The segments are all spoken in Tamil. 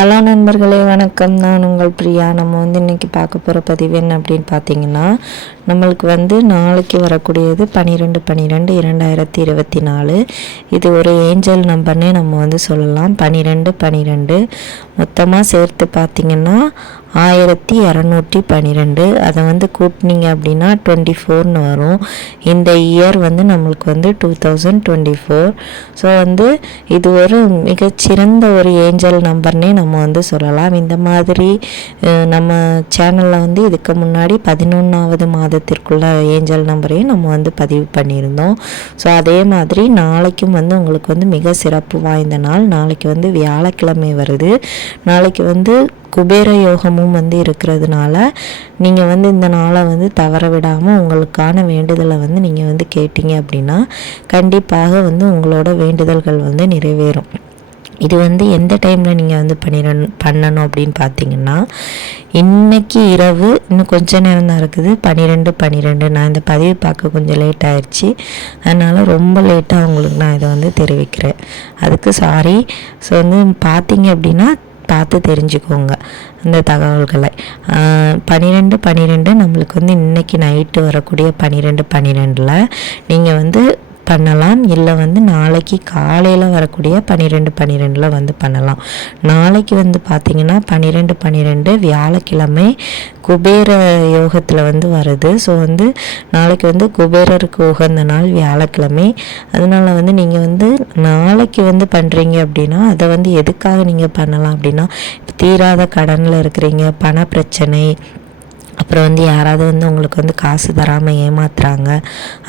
ஹலோ நண்பர்களே, வணக்கம். நான் உங்கள் பிரியா. நம்ம இன்றைக்கி பார்க்க போகிற பதிவு என்ன அப்படின்னு பார்த்தீங்கன்னா, நம்மளுக்கு நாளைக்கு வரக்கூடியது 12/12/2024. இது ஒரு ஏஞ்சல் நம்பர்னே நம்ம சொல்லலாம். 12 மொத்தமாக சேர்த்து பார்த்திங்கன்னா 1212. அதை கூட்டினீங்க அப்படின்னா 24ன்னு வரும். இந்த இயர் நம்மளுக்கு 2024. ஸோ இது ஒரு மிகச்சிறந்த ஒரு ஏஞ்சல் நம்பர்னே நம்ம சொல்லலாம். இந்த மாதிரி நம்ம சேனலில் இதுக்கு முன்னாடி 11வது மாதத்திற்குள்ள ஏஞ்சல் நம்பரையும் நம்ம பதிவு பண்ணியிருந்தோம். ஸோ அதே மாதிரி நாளைக்கும் உங்களுக்கு மிக சிறப்பு வாய்ந்த நாள். நாளைக்கு வியாழக்கிழமை வருது. நாளைக்கு குபேர யோகமும் இருக்கிறதுனால நீங்கள் இந்த நாளை தவற விடாமல் உங்களுக்கான வேண்டுதலை நீங்கள் கேட்டீங்க அப்படின்னா கண்டிப்பாக உங்களோட வேண்டுதல்கள் நிறைவேறும். இது எந்த டைமில் நீங்கள் பண்ணணும் அப்படின்னு பார்த்தீங்கன்னா, இன்றைக்கி இரவு இன்னும் கொஞ்சம் நேரம் தான் இருக்குது. 12 நான் இந்த பதிவு பார்க்க கொஞ்சம் லேட் ஆயிடுச்சு. அதனால் ரொம்ப லேட்டாக உங்களுக்கு நான் இதை தெரிவிக்கிறேன். அதுக்கு சாரி. ஸோ பார்த்தீங்க அப்படின்னா பார்த்து தெரிஞ்சுக்கோங்க அந்த தகவல்களை. 12 நம்மளுக்கு இன்றைக்கி நைட்டு வரக்கூடிய 12 நீங்கள் பண்ணலாம். இல்லை நாளைக்கு காலையில் வரக்கூடிய 12 பண்ணலாம். நாளைக்கு பார்த்தீங்கன்னா 12 வியாழக்கிழமை குபேர யோகத்தில் வருது. ஸோ நாளைக்கு குபேரருக்கு உகந்த நாள் வியாழக்கிழமை. அதனால் நீங்கள் நாளைக்கு பண்ணுறீங்க அப்படின்னா அதை எதுக்காக நீங்கள் பண்ணலாம் அப்படின்னா, தீராத கடனில் இருக்கிறீங்க, பண பிரச்சனை, அப்புறம் யாராவது உங்களுக்கு காசு தராமல் ஏமாத்துறாங்க,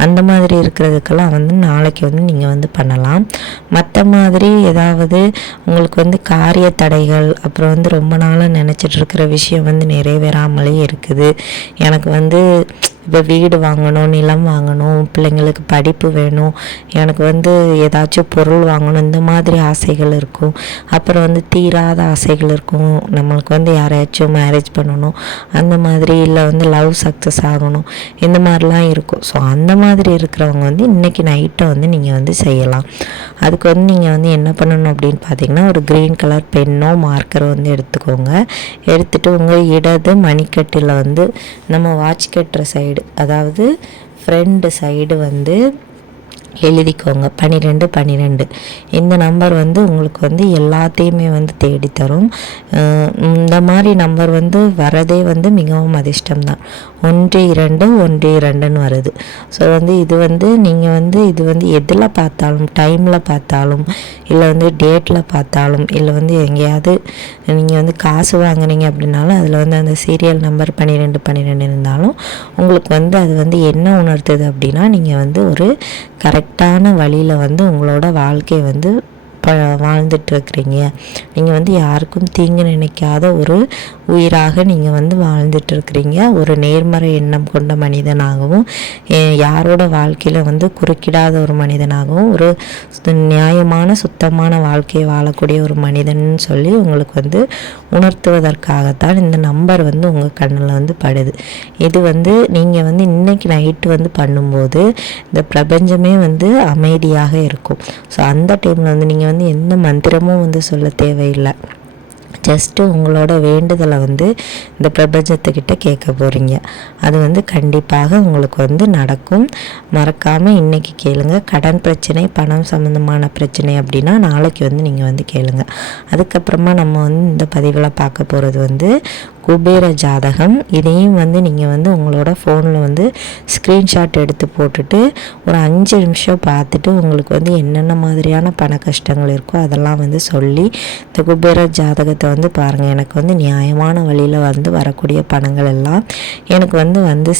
அந்த மாதிரி இருக்கிறதுக்கெல்லாம் நாளைக்கு நீங்கள் பண்ணலாம். மற்ற மாதிரி ஏதாவது உங்களுக்கு காரிய தடைகள், அப்புறம் ரொம்ப நாளாக நினச்சிட்ருக்கிற விஷயம் நிறைவேறாமலே இருக்குது. எனக்கு இப்போ வீடு வாங்கணும், நிலம் வாங்கணும், பிள்ளைங்களுக்கு படிப்பு வேணும், எனக்கு ஏதாச்சும் பொருள் வாங்கணும், இந்த மாதிரி ஆசைகள் இருக்கும். அப்புறம் தீராத ஆசைகள் இருக்கும். நம்மளுக்கு யாரையாச்சும் மேரேஜ் பண்ணணும், அந்த மாதிரி, இல்லை லவ் சக்ஸஸ் ஆகணும், இந்த மாதிரிலாம் இருக்கும். ஸோ அந்த மாதிரி இருக்கிறவங்க இன்றைக்கி நைட்டை நீங்கள் செய்யலாம். அதுக்கு நீங்கள் என்ன பண்ணணும் அப்படின்னு பார்த்தீங்கன்னா, ஒரு க்ரீன் கலர் பென்னோ மார்க்கரோ எடுத்துக்கோங்க. எடுத்துகிட்டு உங்கள் இடது மணிக்கட்டில் நம்ம வாட்ச் கட்டுற சைடு, அதாவது ஃப்ரண்ட் சைடு எழுதிக்கோங்க 12. இந்த நம்பர் உங்களுக்கு எல்லாத்தையுமே தேடித்தரும். இந்த மாதிரி நம்பர் வரதே மிகவும் அதிர்ஷ்டம்தான். 12 வருது. ஸோ இது நீங்கள் இது எதில் பார்த்தாலும், டைமில் பார்த்தாலும், இல்லை டேட்டில் பார்த்தாலும், இல்லை எங்கேயாவது நீங்கள் காசு வாங்குனீங்க அப்படின்னாலும் அதில் அந்த சீரியல் நம்பர் 12 இருந்தாலும் உங்களுக்கு அது என்ன உணர்த்துது அப்படின்னா, நீங்கள் ஒரு கரெக்டான வழியில் உங்களோட வாழ்க்கையை வாழ்ந்துட்டுருக்குறீங்க. நீங்கள் யாருக்கும் தீங்கு நினைக்காத ஒரு உயிராக நீங்கள் வாழ்ந்துட்டுருக்குறீங்க. ஒரு நேர்மறை எண்ணம் கொண்ட மனிதனாகவும், யாரோட வாழ்க்கையில் குறுக்கிடாத ஒரு மனிதனாகவும், ஒரு நியாயமான சுத்தமான வாழ்க்கையை வாழக்கூடிய ஒரு மனிதன் சொல்லி உங்களுக்கு உணர்த்துவதற்காகத்தான் இந்த நம்பர் உங்கள் கண்ணில் படுது. இது நீங்கள் இன்றைக்கி நைட்டு பண்ணும்போது இந்த பிரபஞ்சமே அமைதியாக இருக்கும். ஸோ அந்த டைமில் நீங்கள் எந்த மந்திரமும் சொல்ல தேவையில்லை. ஜஸ்ட்டு உங்களோட வேண்டுதலை இந்த பிரபஞ்சத்துக்கிட்ட கேட்க போகிறீங்க. அது கண்டிப்பாக உங்களுக்கு நடக்கும். மறக்காமல் இன்றைக்கி கேளுங்க. கடன் பிரச்சனை, பணம் சம்மந்தமான பிரச்சனை அப்படின்னா நாளைக்கு நீங்கள் கேளுங்க. அதுக்கப்புறமா நம்ம இந்த பதிவில் பார்க்க போகிறது குபேர ஜாதகம். இதையும் நீங்கள் உங்களோட ஃபோனில் ஸ்க்ரீன்ஷாட் எடுத்து போட்டுட்டு ஒரு 5 நிமிஷம் பார்த்துட்டு உங்களுக்கு என்னென்ன மாதிரியான பண கஷ்டங்கள் இருக்கோ அதெல்லாம் சொல்லி இந்த குபேர ஜாதகத்தை பாருங்கள். எனக்கு நியாயமான வழியில் வரக்கூடிய பணங்கள் எல்லாம் எனக்கு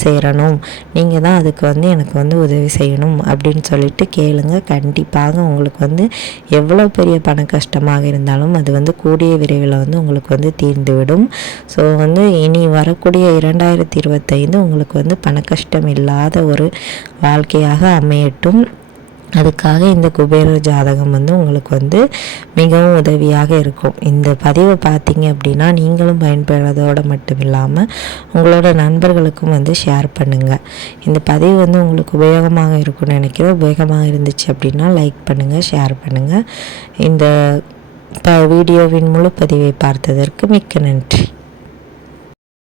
சேரணும், நீங்கள் தான் அதுக்கு எனக்கு உதவி செய்யணும் அப்படின்னு சொல்லிட்டு கேளுங்க. கண்டிப்பாக உங்களுக்கு எவ்வளோ பெரிய பண கஷ்டமாக இருந்தாலும் அது கூடிய விரைவில் உங்களுக்கு தீர்ந்துவிடும். ஸோ இனி வரக்கூடிய 2025 உங்களுக்கு பண கஷ்டம் இல்லாத ஒரு வாழ்க்கையாக அமையட்டும். அதுக்காக இந்த குபேர ஜாதகம் உங்களுக்கு மிகவும் உதவியாக இருக்கும். இந்த பதிவை பார்த்தீங்க அப்படின்னா நீங்களும் பயன்பெறதோடு மட்டும் இல்லாமல் உங்களோட நண்பர்களுக்கும் ஷேர் பண்ணுங்கள். இந்த பதிவு உங்களுக்கு உபயோகமாக இருக்கும்னு நினைக்கிறேன். உபயோகமாக இருந்துச்சு அப்படின்னா லைக் பண்ணுங்கள், ஷேர் பண்ணுங்கள். இந்த வீடியோவின் முழு பதிவை பார்த்ததற்கு மிக்க நன்றி.